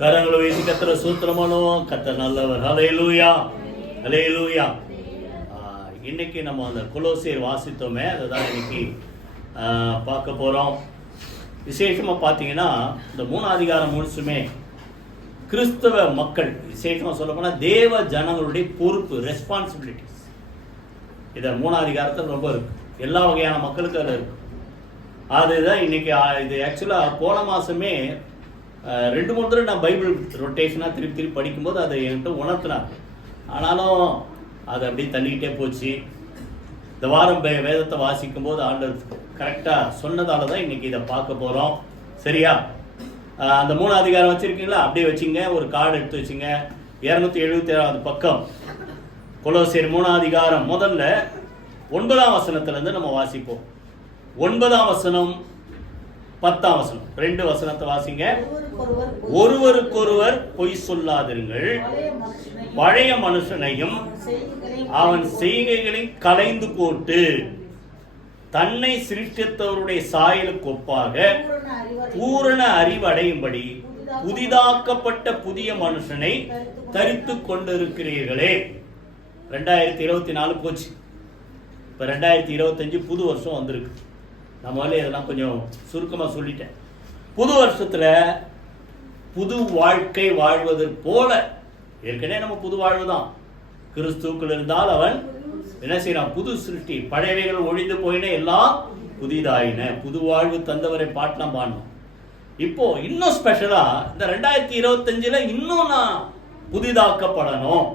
கரங்களை வைத்து கத்தரை சூத்திரமானோ. கத்தர் நல்லவர். ஹல்லேலூயா, ஹல்லேலூயா. இன்னைக்கு நம்ம அந்த கொலோசியர் வாசித்தோமே, அதுதான் இன்னைக்கு பார்க்க போகிறோம். விசேஷமாக பார்த்தீங்கன்னா இந்த 3 அதிகாரம் முழுசுமே கிறிஸ்தவ மக்கள், விசேஷமாக சொல்ல போனால் தேவ ஜனங்களுடைய பொறுப்பு, ரெஸ்பான்சிபிலிட்டிஸ். இதை 3 அதிகாரத்தில் ரொம்ப இருக்கு. எல்லா வகையான மக்களுக்கும் அதில் இருக்கு. அதுதான் இன்னைக்கு. இது ஆக்சுவலாக போன மாதமே 2-3 தடவை நான் பைபிள் ரொட்டேஷனாக திருப்பி படிக்கும்போது அதை என்கிட்ட உணர்த்தினாங்க. ஆனாலும் அது அப்படியே தள்ளிக்கிட்டே போச்சு. இந்த வாரம் வேதத்தை வாசிக்கும் போது ஆண்டவர் கரெக்டாக சொன்னதால தான் இன்னைக்கு இதை பார்க்க போகிறோம். சரியா? அந்த 3 அதிகாரம் வச்சுருக்கீங்களா? அப்படியே வச்சுங்க. ஒரு கார்டு எடுத்து வச்சுங்க. 277வது பக்கம் கொலோசியர் 3 அதிகாரம். முதல்ல 9ஆம் வசனத்திலேருந்து நம்ம வாசிப்போம். 9ஆம் வசனம் 10ஆம் வசனம் 2 வசனத்தை வாசிங்க. ஒருவருக்கொருவர் பொய் சொல்லாதிருங்கள், பழைய மனுஷனையும் அவன் செய்கைகளையும் களைந்து போட்டு தன்னை சிருஷ்டித்தவருடைய சாயலுக்கு ஒப்பாக பூரண அறிவடையும்படி புதிதாக்கப்பட்ட புதிய மனுஷனை தரித்து கொண்டிருக்கிறீர்களே. 2024 போச்சு. இப்போ 2025 புது வருஷம் வந்திருக்கு. நான் முதல்ல இதெல்லாம் கொஞ்சம் சுருக்கமாக சொல்லிட்டேன். புது வருஷத்தில் புது வாழ்க்கை வாழ்வதற்கு போல, ஏற்கனவே நம்ம புது வாழ்வு தான். கிறிஸ்துவுக்குள் இருந்தால் அவன் என்ன செய்யறான்? புது சிருஷ்டி. பழையவைகள் ஒழிந்து போயின, எல்லாம் புதிதாயின. புது வாழ்வு தந்தவரை பாட்டெல்லாம் பாடணும். இப்போ இன்னும் ஸ்பெஷலா இந்த 2025 இன்னும் நான் புதிதாக்கப்படணும்.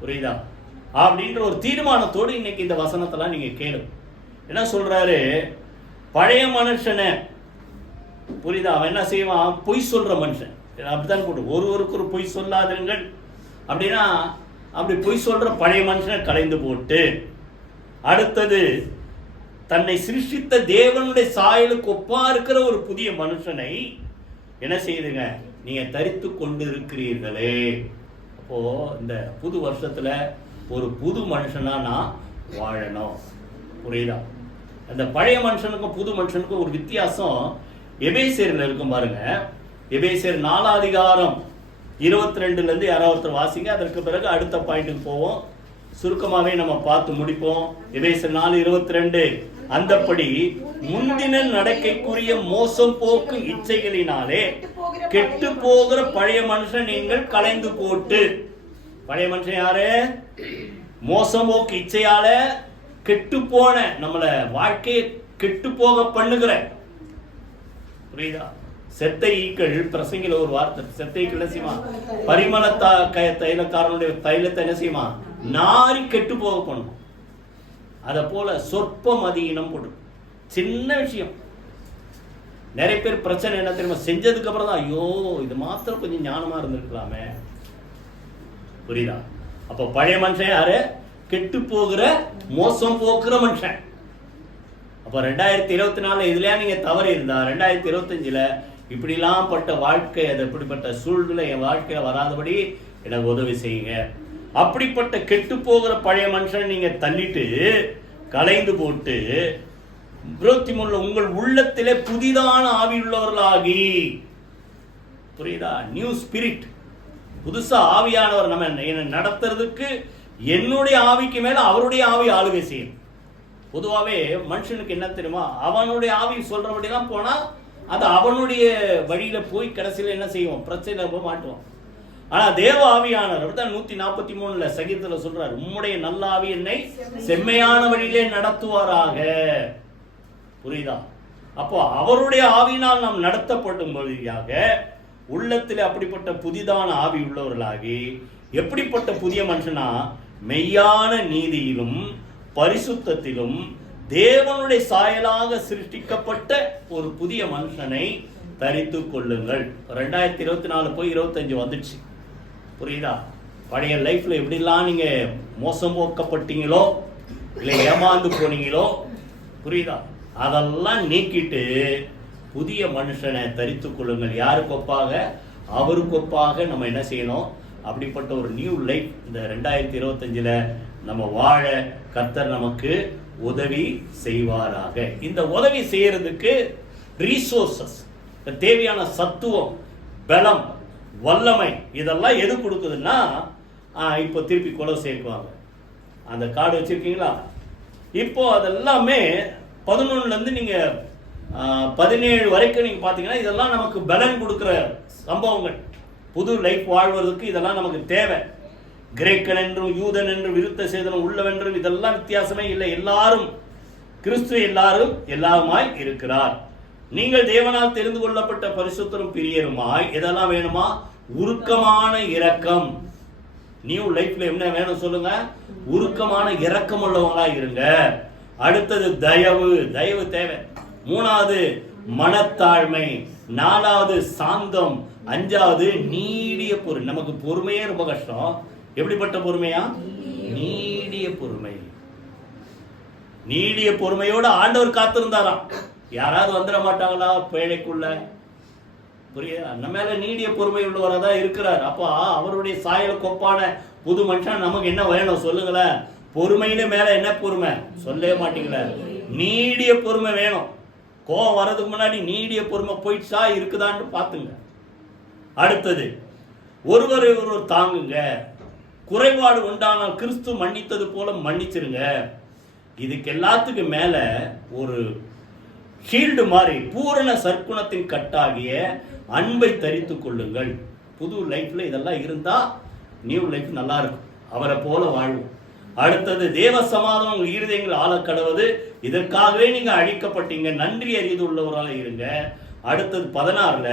புரியுதா? அப்படின்ற ஒரு தீர்மானத்தோடு இன்னைக்கு இந்த வசனத்தெல்லாம் நீங்க கேளு. என்ன சொல்றாரு? பழைய மனுஷனை, புரியுதா? அவன் என்ன செய்வான்? பொய் சொல்ற மனுஷன். அப்படித்தான் போட்டு ஒருவருக்கு ஒரு பொய் சொல்லாதீர்கள் அப்படின்னா, அப்படி பொய் சொல்ற பழைய மனுஷனை களைந்து போட்டு, அடுத்தது தன்னை சிருஷ்டித்த தேவனுடைய சாயலுக்கு ஒப்பா இருக்கிற ஒரு புதிய மனுஷனை என்ன செய்யுதுங்க? நீங்க தரித்து கொண்டு இருக்கிறீர்களே. அப்போ இந்த புது வருஷத்துல ஒரு புது மனுஷனா நான் வாழணும். புரியுதா? அந்த பழைய மனுஷனுக்கும் புது மனுஷனுக்கும் ஒரு வித்தியாசம் எபேசியர்ல இருக்கும் பாருங்க. எபேசியர் 4 அதிகாரம் 22 யாராவது வாசிங்க. அதற்கு பிறகு அடுத்த பாயிண்ட்டுக்கு போவோம். சுருக்கமாவே நம்ம பார்த்து முடிப்போம். எபேசியர் 4:22. அந்தப்படி முந்தின நடக்கைக்குரிய மோசம் போக்கு இச்சைகளினாலே கெட்டு போகிற பழைய மனுஷன் நீங்கள் களைந்து போட்டு. பழைய மனுஷன் யாரு? மோசம் போக்கு இச்சையால கெட்டு போன, நம்மள வாழ்க்கையை கெட்டு போக பண்ணுகிற, புரியுதா? செத்த ஈக்கள், பிரசங்கில ஒரு வார்த்தை, செத்த ஈக்கள் என்ன செய்யுமா? பரிமள தைலக்காரனுடைய தைலத்தை என்ன செய்யுமா? நாரி கெட்டு போக பண்ணும். அத போல சொற்ப மதியினம் போட்டு, சின்ன விஷயம். நிறைய பேர் பிரச்சனை என்ன தெரியுமா? செஞ்சதுக்கு அப்புறம் தான், ஐயோ இது மாத்திரம் கொஞ்சம் ஞானமா இருந்திருக்கலாமே. புரியுதா? அப்ப பழைய மனுஷன் யாரு? கெட்டு போகிற மோசம் போக்குற மனுஷன். அப்ப 2024 இதுலயா நீங்க தவறு இருந்தா 2025 இப்படிலாம் பட்ட வாழ்க்கை, அது இப்படிப்பட்ட சூழ்நிலை என் வாழ்க்கையில வராதபடி எனக்கு உதவி செய்யுங்க. அப்படிப்பட்ட கெட்டு போகிற பழைய மனுஷன் நீங்க தள்ளிட்டு களைந்து போட்டு 23 உங்கள் உள்ளத்திலே புதிதான ஆவி உள்ளவர்களாகி. புரியுதா? New spirit. புதுசா ஆவியானவர் நம்ம நடத்துறதுக்கு என்னுடைய ஆவிக்கு மேல அவருடைய ஆவி ஆளுகை செய்யும். பொதுவாகவே மனுஷனுக்கு என்ன தெரியுமா? அவனுடைய ஆவி சொல்றபடிதான் போனா அது அவனுடைய வழியில போய் கடைசியில் என்ன செய்வோம்? பிரச்சனை போய் மாட்டுவோம். ஆனா தேவ ஆவியானவர் தான் 143 சங்கீதத்துல சொல்றாரு, உம்முடைய நல்ல ஆவி என்னை செம்மையான வழியிலே நடத்துவாராக. புரியுதா? அப்போ அவருடைய ஆவியினால் நாம் நடத்தப்படும் வழியாக உள்ளத்தில் அப்படிப்பட்ட புதிதான ஆவி உள்ளவர்களாகி, எப்படிப்பட்ட புதிய மனுஷனா? மெய்யான நீதியிலும் பரிசுத்தத்திலும் தேவனுடைய சாயலாக சிருஷ்டிக்கப்பட்ட ஒரு புதிய மனுஷனை தரித்து கொள்ளுங்கள். 2024 போய் 25 வந்துடுச்சு. புரியுதா? பழைய லைஃப்ல எப்படிலாம் நீங்க மோசம் போக்கப்பட்டீங்களோ, இல்லை ஏமாந்து போனீங்களோ, புரியுதா? அதெல்லாம் நீக்கிட்டு புதிய மனுஷனை தரித்து கொள்ளுங்கள். யாருக்கு ஒப்பாக? அவருக்கு ஒப்பாக நம்ம என்ன செய்யணும்? அப்படிப்பட்ட ஒரு நியூ லைஃப் இந்த 2025 நம்ம வாழ கர்த்தர் நமக்கு உதவி செய்வாராக. இந்த உதவி செய்யறதுக்கு ரிசோர்சஸ், தேவையான சத்துவம், பலம், வல்லமை, இதெல்லாம் எது கொடுக்குதுன்னா இப்போ திருப்பி கொலை சேர்க்குவாங்க. அந்த கார்டு வச்சிருக்கீங்களா? இப்போ அதெல்லாமே 11லேருந்து நீங்கள் 17 வரைக்கும் நீங்கள் பார்த்தீங்கன்னா இதெல்லாம் நமக்கு பலன் கொடுக்குற சம்பவங்கள். புது லைஃப் வாழ்வதற்கு இதெல்லாம் நமக்கு தேவை. கிரேக்கன் என்றும் யூதன் என்றும் விருத்த சேதனம் உள்ளவென்றும் இதெல்லாம் வித்தியாசமே இல்லை. எல்லாரும் கிறிஸ்து எல்லாருமாய் இருக்கிறார். நீங்கள் தேவனால் தெரிந்து கொள்ளப்பட்ட பரிசுத்தரும் பிரியருமாய் இதெல்லாம் வேணுமா? உருக்கமான இரக்கம். நியூ லைஃப்ல என்ன வேணும் சொல்லுங்க? உருக்கமான இரக்கம் உள்ளவங்களா இருங்க. அடுத்தது தயவு தேவை. 3வது மனத்தாழ்மை, 4வது சாந்தம், 5வது நீடிய பொறுமை. நமக்கு பொறுமையே ரொம்ப கஷ்டம். எப்படிப்பட்ட பொறுமையா? நீடிய பொறுமை. நீடிய பொறுமையோட ஆண்டவர் காத்திருந்தாராம். யாராவது வந்துட மாட்டாங்களா பேழைக்குள்ள? புரியுதா? நம்ம மேல நீடிய பொறுமை உள்ளவராக தான் இருக்கிறார். அப்போ அவருடைய சாயல் கொப்பான புது மனுஷன் நமக்கு என்ன வேணும் சொல்லுங்களேன்? பொறுமைன்னு மேல என்ன பொறுமை சொல்லவே மாட்டீங்களா? நீடிய பொறுமை வேணும். கோவம் வர்றதுக்கு முன்னாடி நீடிய பொறுமை போயிடுச்சா இருக்குதான்னு பார்த்துங்க. அடுத்தது ஒருவர் தாங்குங்க. குறைபாடு உண்டானால் கிறிஸ்து மன்னித்தது போல மன்னிச்சிருங்க. இதுக்கு எல்லாத்துக்கு மேல ஒரு ஷீல்டு மாதிரி பூரண சற்குணத்தின் கட்டாகிய அன்பை தரித்து கொள்ளுங்கள். புது லைஃப்ல இதெல்லாம் இருந்தா நியூ லைஃப் நல்லா இருக்கும். அவரை போல வாழ்வோம். அடுத்தது தேவ சமாதானம் உங்கள் இருதயங்கள் ஆளக்கடவது. இதற்காகவே நீங்க அழிக்கப்பட்டீங்க. நன்றி அறிந்து உள்ளவராக இருங்க. அடுத்தது 16ல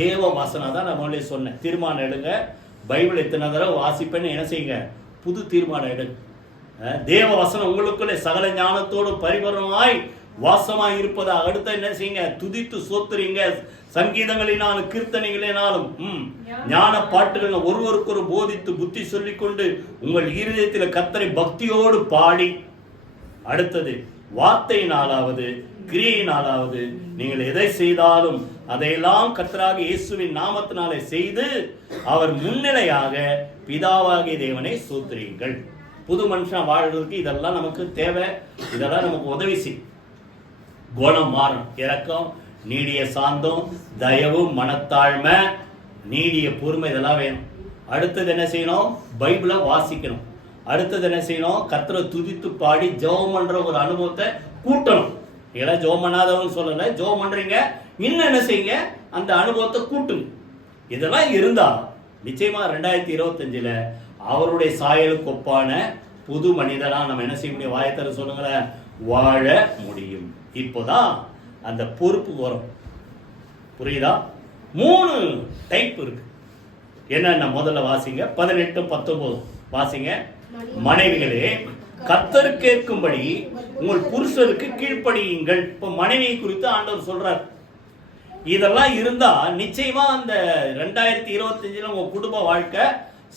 தேவ வசனம் தான் நான் முதல்ல சொன்னேன். தீர்மானம் எடுங்க. பைபிள் எத்தனை தடவை வாசிப்பேன்னு என்ன செய்யுங்க? புது தீர்மானம் எடுங்க. தேவ வசனம் உங்களுக்குள்ளே சகல ஞானத்தோடு பரிபூரணமாய் வாசமாய் இருப்பதா. அடுத்த என்ன செய்யுங்க? துதித்து சோத்துறீங்க. சங்கீதங்களினாலும் கீர்த்தனைகளினாலும் ஞான பாட்டுகள் ஒருவருக்கு ஒரு போதித்து புத்தி சொல்லிக்கொண்டு உங்கள் இருதயத்தில் கர்த்தரை பக்தியோடு பாடி. அடுத்தது வார்த்தையினாலாவது கிரியையினாலாவது நீங்கள் எதை செய்தாலும் அதையெல்லாம் கர்த்தராக இயேசுவின் நாமத்தினாலே செய்து அவர் முன்னிலையாக பிதாவாகிய தேவனை சோத்துறீங்கள். புது மனுஷன் வாழ்றதுக்கு இதெல்லாம் நமக்கு தேவை. இதெல்லாம் நமக்கு உதவி செய்யும். குணம் மாறும். இரக்கம், நீடிய சாந்தம், தயவு, மனத்தாழ்மை, நீடிய பொறுமை, இதெல்லாம் வேணும். அடுத்தது என்ன செய்யணும்? பைபிளை வாசிக்கணும். அடுத்தது என்ன செய்யணும்? கர்த்தரை துதித்து பாடி ஜெபம் பண்ற ஒரு அனுபவத்தை கூட்டணும். இதெல்லாம் ஜெபம் பண்ணாதவங்க சொல்லல, ஜெபம் பண்றீங்க, இன்னும் என்ன செய்யுங்க? அந்த அனுபவத்தை கூட்டுங்க. இதெல்லாம் இருந்தா நிச்சயமா 2025ல அவருடைய சாயலுக்கு ஒப்பான புது மனிதனா நம்ம என்ன செய்ய முடியும்? வாயத்தர சொல்லுங்களேன், வாழ முடியும். இப்போதான் அந்த பொறுப்பு வரும். புரியுதா? 3 டைப் இருக்கு. என்னென்ன முதல்ல வாசிங்க. 18, 19 வாசிங்க. மனைவிகளே கர்த்தர் கேட்கும்படி உங்கள் புருஷருக்கு கீழ்ப்படியுங்கள். இப்ப மனைவியை குறித்து ஆண்டவர் சொல்றார். இதெல்லாம் இருந்தா நிச்சயமா அந்த 2025ல உங்க குடும்ப வாழ்க்கை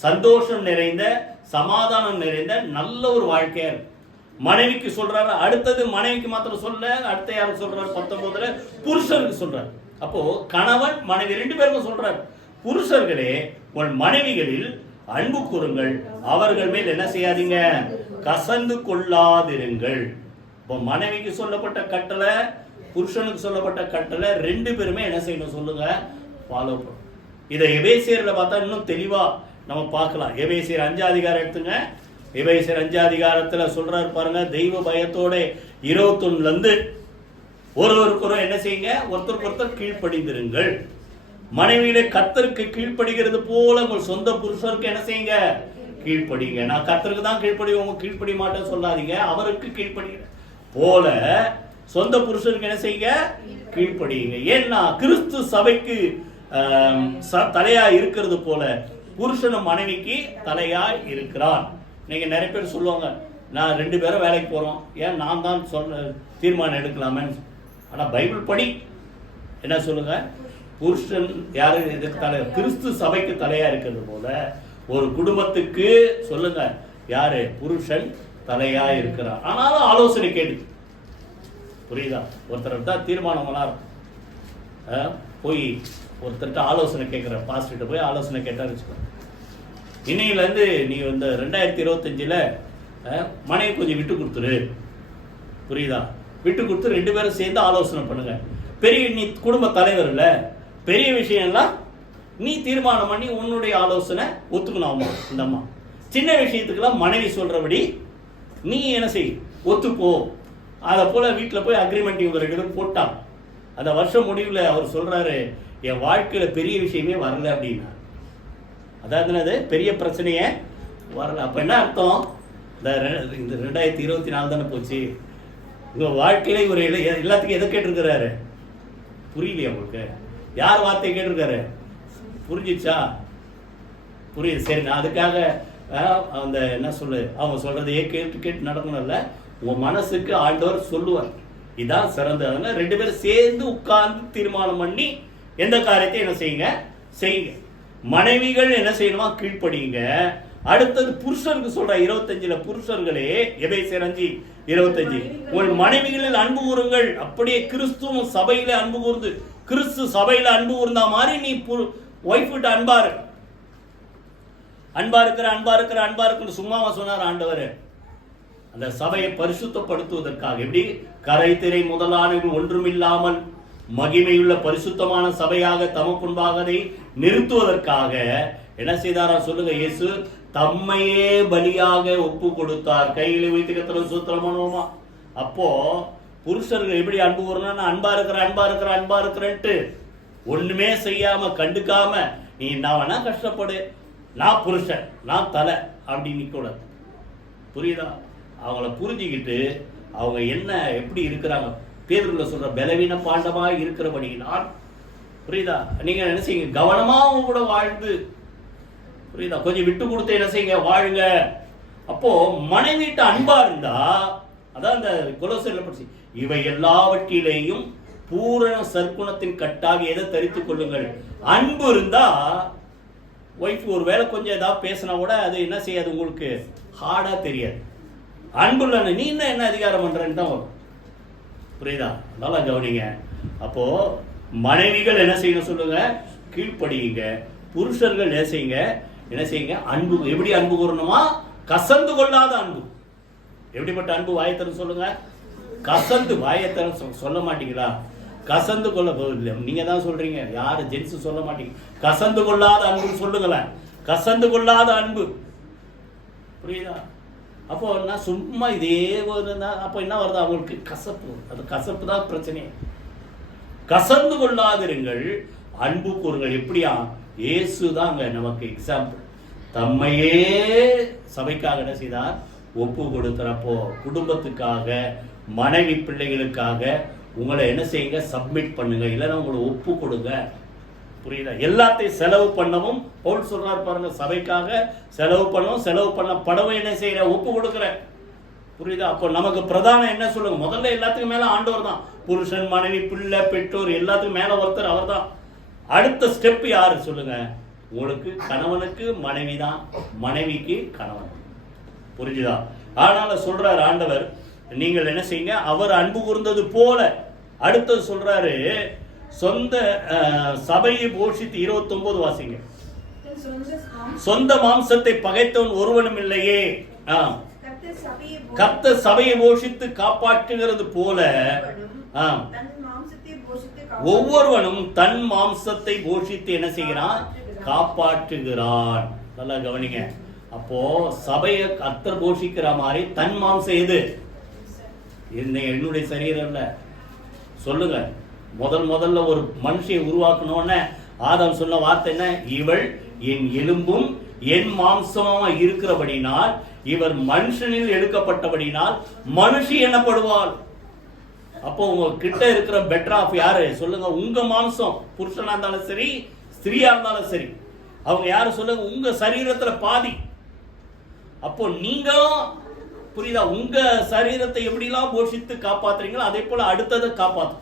சந்தோஷம் நிறைந்த, சமாதானம் நிறைந்த நல்ல ஒரு வாழ்க்கையா இருக்கு. மனைவிக்கு சொல்றாரு. அடுத்தது மனைவிக்கு மாத்திரம் சொல்ல, அடுத்த யாரும் சொல்றாரு? 19ல புருஷருக்கு சொல்றாரு. அப்போ கணவன் மனைவி 2 பேருக்கும் சொல்றாரு. புருஷர்களே உங்கள் மனைவிகளில் அன்பு கூறுங்கள், அவர்கள் மேல் என்ன செய்யாதீங்க? கசந்து கொள்ளாதிருங்கள். இப்போ மனைவிக்கு சொல்லப்பட்ட கட்டளை, புருஷனுக்கு சொல்லப்பட்ட கட்டளை 2 பேருமே என்ன செய்யணும் சொல்லுங்க? ஃபாலோ பண்ணும். இதை எபேசியர்ல பார்த்தா இன்னும் தெளிவா நம்ம பார்க்கலாம். எபேசியர் 5 அதிகாரம் எடுத்துங்க. எபேசியர் 5 அதிகாரத்துல சொல்றாரு பாருங்க. தெய்வ பயத்தோட 21ல இருந்து ஒருவருக்கொரு என்ன செய்யுங்க? ஒருத்தருக்கு ஒருத்தர் கீழ்ப்படிந்திருங்கள். மனைவியிலே கர்த்தருக்கு கீழ்ப்படுகிறது போல உங்கள் சொந்த புருஷருக்கு என்ன செய்யுங்க? கீழ்ப்படிங்க. நான் கர்த்தருக்கு தான் கீழ்ப்படிவோம், கீழ்ப்படி மாட்டேன்னு சொல்லாதீங்க. அவருக்கு கீழ்ப்படுகிற போல சொந்த புருஷருக்கு என்ன செய்யுங்க? கீழ்ப்படியுங்க. ஏன்னா கிறிஸ்து சபைக்கு தலையா இருக்கிறது போல புருஷனும் மனைவிக்கு தலையாய் இருக்கிறான். நீங்க நிறைய பேர் சொல்லுவாங்க, நான் 2 பேரும் வேலைக்கு போறோம், ஏன் நான் தான் சொல்ல தீர்மானம் எடுக்கலாமே. ஆனா பைபிள் படி என்ன சொல்லுங்க? புருஷன் யாரு இதுக்கு தலை? கிறிஸ்து சபைக்கு தலையா இருக்கிறது போல ஒரு குடும்பத்துக்கு சொல்லுங்க யாரு? புருஷன் தலையா இருக்கிறார். ஆனாலும் ஆலோசனை கேட்டு, புரியுதா? ஒருத்தர் தான் தீர்மானம் போய் ஒருத்தர்கிட்ட ஆலோசனை கேட்கிற பாஸ்டர்கிட்ட போய் ஆலோசனை கேட்டா வச்சுக்கோ. இன்னையிலேருந்து நீ இந்த 2025ல மனைவி கொஞ்சம் விட்டு கொடுத்துரு. புரியுதா? விட்டு கொடுத்து 2 பேரும் சேர்ந்து ஆலோசனை பண்ணுங்க. பெரிய நீ குடும்ப தலைவர் இல்ல, பெரிய விஷயம்லாம் நீ தீர்மானம் பண்ணி உன்னுடைய ஆலோசனை ஒத்துக்கணும். அம்மா இந்த அம்மா சின்ன விஷயத்துக்கெல்லாம் மனைவி சொல்றபடி நீ என்ன செய், ஒத்துப்போ. அதை போல வீட்டில் போய் அக்ரிமெண்ட் இவங்க 2 பேரும் போட்டாங்க. அந்த வருஷம் முடிவில் அவர் சொல்றாரு, என் வாழ்க்கையில பெரிய விஷயமே வரல அப்படின்னா. அதாவது அது பெரிய பிரச்சனையே வரல. அப்ப என்ன அர்த்தம்? இந்த 2024 தானே போச்சு. உங்க வாழ்க்கையில இவர் எல்லாத்துக்கும் எதை கேட்டிருக்கிறாரு? புரியலையா உங்களுக்கு? யார் வார்த்தையை கேட்டிருக்காரு? புரிஞ்சிச்சா? புரியுது. சரி, நான் அதுக்காக அந்த என்ன சொல்லு, அவங்க சொல்றதையே கேட்டு கேட்டு நடக்கணும்ல. உங்க மனசுக்கு ஆண்டவர் சொல்லுவார், இதான் சிறந்ததுன்னு. 2 பேரும் சேர்ந்து உட்கார்ந்து தீர்மானம் பண்ணி எந்த காரியத்தை என்ன செய்யுங்க, செய்யுங்க. மனைவிகள் என்ன செய்யணுமா, கீழ்ப்படியுங்க. அடுத்தது புருஷருக்கு சொல்ற 25 புருஷர்களே, எபேசியர் 5:25 உங்கள் மனைவிகளில் அன்பு கூறுங்கள், அப்படியே கிறிஸ்துவும் சபையில அன்பு கூர்ந்து கிறிஸ்து சபையில அன்பு கூர்ந்தா மாதிரி நீ ஒய்ஃப்கிட்ட அன்பா இருக்குன்னு சும்மாவா சொன்னார் ஆண்டவர்? அந்த சபையை பரிசுத்தப்படுத்துவதற்காக. எப்படி? கரை திரை முதலானவர்கள் ஒன்றுமில்லாமல் மகிமையுள்ள பரிசுத்தமான சபையாக தமக்குன்பாக அதை நிறுத்துவதற்காக என்ன செய்தாரா சொல்லுங்க? இயேசு தம்மையே பலியாக ஒப்பு கொடுத்தார். கையில வைத்து கத்திர சூத்திரம் பண்ணுவோமா? அப்போ புருஷர்கள் எப்படி அன்பு கூறணும்? அன்பா இருக்கிறேன்ட்டு ஒண்ணுமே செய்யாம கண்டுக்காம நீ நான் வேணா கஷ்டப்படு, நான் புருஷன், நான் தலை அப்படின்னு நிக்கூடாது. புரியுதா? அவங்கள புரிஞ்சுக்கிட்டு அவங்க என்ன எப்படி இருக்கிறாங்க, பேதுருல சொல்ற பலவீன பாண்டமா இருக்கிறபடினால், புரியுதா? நீங்க என்ன செய்யுங்க, கவனமா அவங்க கூட வாழ்ந்து, புரியுதா, கொஞ்சம் விட்டு கொடுத்து என்ன செய்யுங்க, வாழுங்க. அப்போ மனைவிட்ட அன்பா இருந்தா, அதான் அந்த கொலோசியர்ல படிச்சு, இவை எல்லாவற்றிலேயும் பூரண சற்குணத்தின் கட்டாக எதை தரித்துக் கொள்ளுங்கள். அன்பு இருந்தா ஒய்ஃப் ஒரு வேளை கொஞ்சம் ஏதாவது பேசினா கூட அது என்ன செய்யாது, உங்களுக்கு ஹார்டா தெரியாது. அன்பு இல்ல நீ என்ன அதிகாரம் பண்றேன்னு தான் வரும். புரியுதா? நல்லா கவனிங்க. அப்போ மனைவிகள் என்ன செய்யணும் சொல்லுங்க, கீழ்ப்படியுங்க. புருஷர்கள் என்ன செய்யுங்க, அன்பு. எப்படி அன்பு கூறணுமா? கசந்து கொள்ளாத அன்பு. எப்படிப்பட்ட அன்பு? வாயத்தரம் சொல்லுங்க. கசந்து வாயத்தரம் சொல்ல மாட்டீங்களா? கசந்து கொள்ள போதில்லை, நீங்க தான் சொல்றீங்க, யாரு ஜென்ஸ் சொல்ல மாட்டீங்க. கசந்து கொள்ளாத அன்பு சொல்லுங்களேன். கசந்து கொள்ளாத அன்பு. புரியுதா? அப்போ என்ன சும்மா இதே அப்போ என்ன வருது, அவங்களுக்கு கசப்பு. அது கசப்பு தான் பிரச்சனை. கசந்து கொள்ளாதிருங்கள், அன்பு கூறுங்கள். எப்படியா? இயேசு தான் அங்க நமக்கு எக்ஸாம்பிள். தம்மையே சபைக்காக என்ன செய்தார், ஒப்பு கொடுக்கிறப்போ குடும்பத்துக்காக, மனைவி பிள்ளைகளுக்காக உங்களை என்ன செய்யுங்க, சப்மிட் பண்ணுங்க, இல்லைன்னா உங்களை ஒப்பு கொடுங்க. புரியுதா? எல்லாத்தையும் செலவு பண்ணவும் பவுல் சொல்றாரு பாருங்க, சபைக்காக செலவு பண்ணவும், செலவு பண்ண படவை என்ன செய்யற, ஒப்பு கொடுக்குற. புரியுதா? அப்போ நமக்கு பிரதானம் என்ன சொல்லுங்க, முதல்ல எல்லாத்துக்கும் மேல ஆண்டவர் தான். புருஷன், மனைவி, பிள்ளை, பெற்றோர் எல்லாத்துக்கும் மேல ஒருத்தர் அவர் தான். அடுத்த ஸ்டெப் யாரு சொல்லுங்க? உங்களுக்கு கணவனுக்கு மனைவி தான், மனைவிக்கு கணவன். புரிஞ்சுதா? அதனால சொல்றாரு ஆண்டவர், நீங்கள் என்ன செய்யுங்க, அவர் அன்பு கூர்ந்தது போல. அடுத்தது சொல்றாரு, சொந்த சபையை போஷித்து 29 வாசிங்க. சொந்த மாம்சத்தை பகைத்தவன் ஒருவனும் இல்லையே, கர்த்தர் சபையை போஷித்து காப்பாற்றுகிறது போல ஒவ்வொருவனும் தன் மாம்சத்தை போஷித்து என்ன செய்கிறான், காப்பாற்றுகிறான். நல்லா கவனிங்க. அப்போ சபையை கர்த்தர் போஷிக்கிற மாதிரி தன் மாம்சம் எது? என்னுடைய சரீரம் இல்ல. சொல்லுங்க, முதல்ல ஒரு மனுஷியை உருவாக்கணும்னு ஆதாம் சொன்ன வார்த்தை என்ன? இவள் என் எலும்பும் என் மாம்சமா இருக்கிறபடினால், இவர் மனுஷனில் எடுக்கப்பட்டபடினால் மனுஷி எனப்படுவாள். அப்போ உங்க கிட்ட இருக்கிற பெட்டர் ஆஃப் யாரு சொல்லுங்க? உங்க மாம்சம், புருஷனா இருந்தாலும் சரி, ஸ்திரீயா இருந்தாலும் சரி, அவங்க யாரு சொல்லுங்க? உங்க சரீரத்துல பாதி. அப்போ நீங்க, புரியுதா, உங்க சரீரத்தை எப்படிலாம் போஷித்து காப்பாத்துறீங்களோ அதே போல அடுத்ததை காப்பாற்றும்.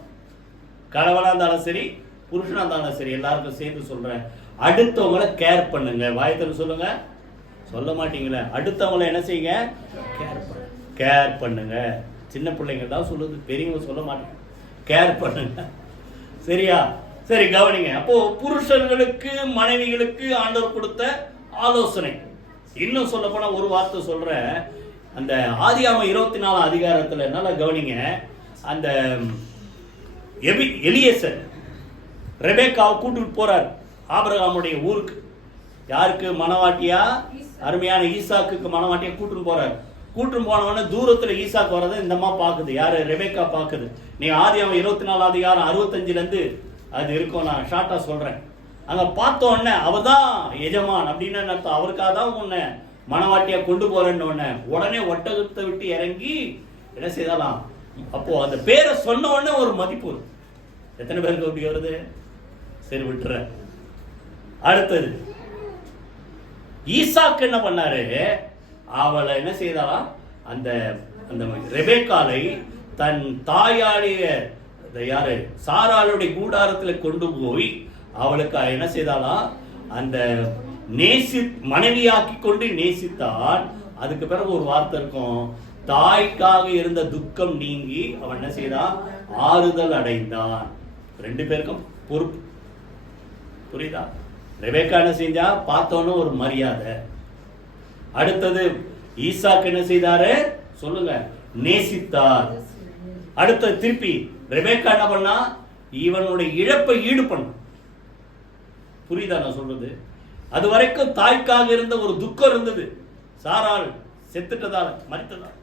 கணவனா இருந்தாலும் சரி, புருஷனா இருந்தாலும் சரி, எல்லாருக்கும் சேர்ந்து சொல்றேன், அடுத்தவங்களை கேர் பண்ணுங்க. வாயத்தில் சொல்லுங்க, சொல்ல மாட்டீங்களே. அடுத்தவங்களை என்ன செய்யுங்க, கேர் பண்ணுங்க. சின்ன பிள்ளைங்க தான் சொல்லுது, பெரியவங்க சொல்ல மாட்டேங்க. கேர் பண்ணுங்க. சரியா? சரி, கவனிங்க. அப்போ புருஷர்களுக்கு மனைவிகளுக்கு ஆண்டவர் கொடுத்த ஆலோசனை. இன்னும் சொல்ல போனா ஒரு வார்த்தை சொல்றேன், அந்த ஆதியாகமம் 24 அதிகாரத்துல நல்லா கவனிங்க. அந்த எலியேசர் ரெபேக்காவை கூட்டிட்டு போறார். ஆபிரகாமுடைய ஊருக்கு. யாருக்கு மனவாட்டியா? அருமையான ஈசாக்குக்கு மனவாட்டியா கூட்டுன்னு போறாரு. கூட்டுன்னு போனவொடனே தூரத்துல ஈசாக்கு வர்றதை இந்த அம்மா பாக்குது. யாரு? ரெபேக்கா பாக்குது. நீ ஆதியாகமம் 24 அதிகாரம் 65 அது இருக்கும், நான் ஷார்ட்டா சொல்றேன். அங்க பார்த்த உடனே அவதான் எஜமான் அப்படின்னு அர்த்தம். அவருக்காக தான் உன்னை மனவாட்டியா கொண்டு போறேன்னு உடனே ஒட்டகத்தை விட்டு இறங்கி என்ன செய்யலாம். அப்போ அந்த பேரை சொன்ன உடனே ஒரு மதிப்பு. எத்தனை பேருக்கு அப்படி வருது? சரி விட்டுற. அடுத்தது ஈசாக்கு என்ன பண்ணாரு? அவளை என்ன செய்தாலாம், அந்த அந்த ரெபேக்காலை தன் தாயாடைய யாரு சாராளுடைய கூடாரத்தில் கொண்டு போய் அவளுக்கு என்ன செய்தாலாம், அந்த மனைவியாக்கி கொண்டு நேசித்தான். அதுக்கு பிறகு ஒரு வார்த்தை இருக்கும், தாய்க்காக இருந்த துக்கம் நீங்கி அவன் என்ன செய்தான், ஆறுதல் அடைந்தான். ரெண்டு பேருக்கும் பொறுப்பு. புரியுதா? ரெபேக்கா என்ன செஞ்சா, பார்த்தோன்னு ஒரு மரியாதை. அடுத்தது ஈசாக்கு என்ன செய்தாரு சொல்லுங்க, நேசித்தார். அடுத்தது திருப்பி ரெபேக்கா என்ன பண்ணா, இவனுடைய இழப்பை ஈடு பண்ண. புரியுதா நான் சொல்றது? அது வரைக்கும் தாய்க்காக இருந்த ஒரு துக்கம் இருந்தது. சாராள் செத்துட்டதால, மரித்ததால்.